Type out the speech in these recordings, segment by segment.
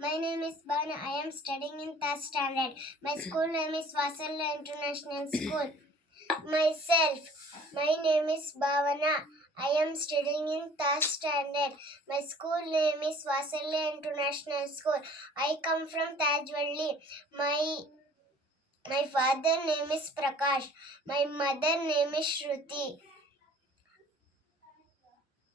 My name is Bhavana. I am studying in third standard. My school name is Vasalya International School. Myself. My name is Bhavana. I am studying in third standard. My school name is Vasalya International School. I come from Tajvalli. My father name is Prakash. My mother name is Shruti.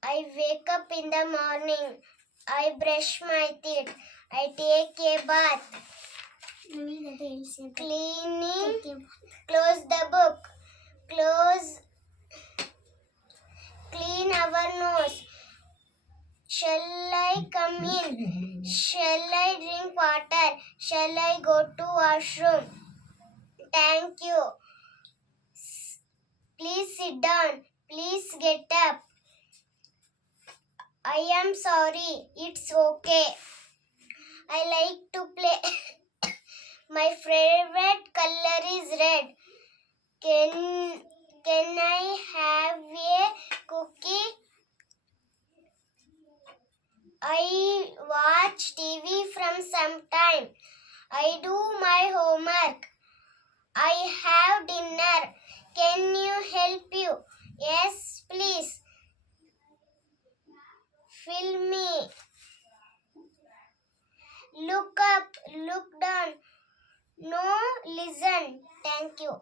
I wake up in the morning. I brush my teeth. I take a bath. Cleaning. Close the book. Clean our nose. Shall I come in? Shall I drink water? Shall I go to washroom? Thank you. Please sit down. Please get up. I am sorry. It's okay. I like to play. My favorite color is red. Can I have a cookie? I watch TV from some time. I do my homework. I have dinner. Can you help you? Yes, please. Fill me. Look up, look down. No, listen. Thank you.